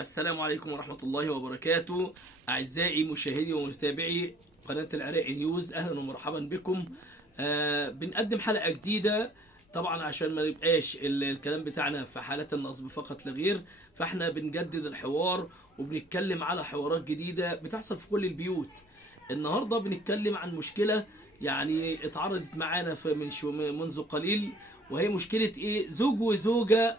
السلام عليكم ورحمة الله وبركاته. أعزائي مشاهدي ومتابعي قناة العراق نيوز، أهلا ومرحبا بكم. بنقدم حلقة جديدة طبعا عشان ما يبقاش الكلام بتاعنا في حالات النصب فقط لغير، فاحنا بنجدد الحوار وبنتكلم على حوارات جديدة بتحصل في كل البيوت. النهاردة بنتكلم عن مشكلة يعني اتعرضت معانا منذ قليل، وهي مشكلة ايه؟ زوج وزوجة.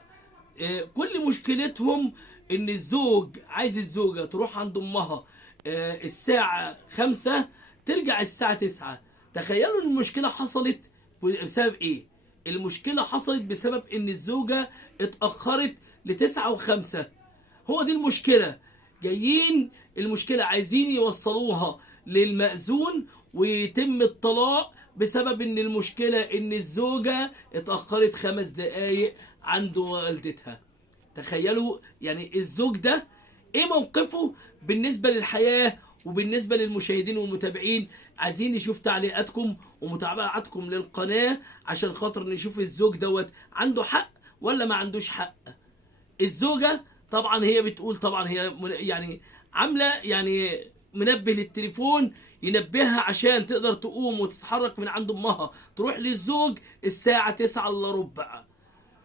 كل مشكلتهم ان الزوج عايز الزوجة تروح عند امها الساعة 5 ترجع الساعة 9. تخيلوا المشكلة حصلت بسبب ايه؟ المشكلة حصلت بسبب ان الزوجة اتأخرت ل9 و5. هو دي المشكلة. جايين المشكلة عايزين يوصلوها للمأذون ويتم الطلاق بسبب ان المشكلة ان الزوجة اتأخرت 5 دقايق عند والدتها. تخيلوا يعني الزوج ده ايه موقفه بالنسبة للحياة وبالنسبة للمشاهدين والمتابعين. عايزين نشوف تعليقاتكم ومتابعتكم للقناة عشان خاطر نشوف الزوج دوت عنده حق ولا ما عندوش حق. الزوجة طبعا هي بتقول، طبعا هي يعني عاملة يعني منبه للتليفون ينبهها عشان تقدر تقوم وتتحرك من عند امها تروح للزوج الساعة 9 الا ربع،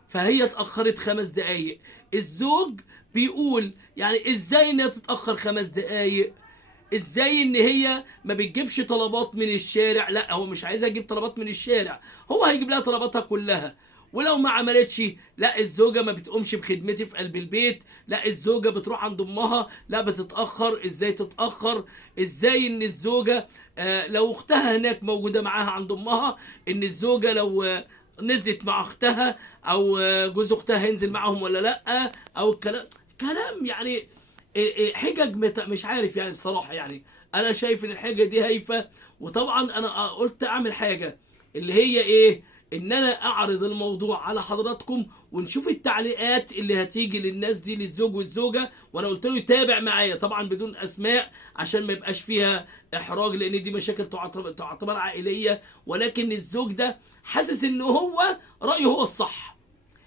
فهي اتأخرت 5 دقايق. الزوج بيقول يعني ازاي انها تتأخر 5 دقايق؟ ازاي ان هي ما بتجيبش طلبات من الشارع؟ لا، هو مش عايزها تجيب طلبات من الشارع، هو هيجيب لها طلباتها كلها. ولو ما عملتش، لا الزوجة ما بتقومش بخدمتي في قلب البيت، لا الزوجة بتروح عند امها، لا بتتأخر. ازاي تتأخر؟ ازاي ان الزوجة لو اختها هناك موجودة معاها عند امها، ان الزوجة لو نزلت مع اختها او جوز اختها هينزل معاهم ولا لا، او كلام يعني حجج مش عارف يعني بصراحة. يعني انا شايف ان الحاجة دي هايفة. وطبعا انا قلت اعمل حاجة اللي هي ايه، ان انا اعرض الموضوع على حضراتكم ونشوف التعليقات اللي هتيجي للناس دي للزوج والزوجة. وانا قلت له يتابع معايا طبعا بدون اسماء عشان ما يبقاش فيها احراج، لان دي مشاكل تعتبر عائلية، ولكن الزوج ده حاسس ان هو رأيه هو الصح.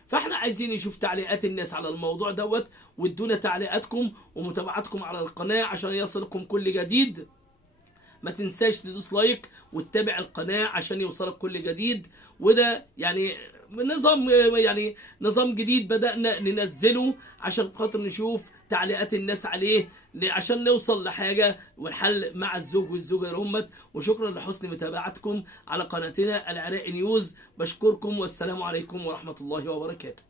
فاحنا عايزين نشوف تعليقات الناس على الموضوع دوت، وادونا تعليقاتكم ومتابعتكم على القناة عشان يصلكم كل جديد. ما تنساش تدوس لايك وتتابع القناة عشان يوصلك كل جديد. وده يعني نظام جديد بدأنا ننزله عشان خاطر نشوف تعليقات الناس عليه عشان نوصل لحاجة والحل مع الزوج والزوجة الأمت. وشكرا لحسن متابعتكم على قناتنا العراق نيوز. بشكركم والسلام عليكم ورحمة الله وبركاته.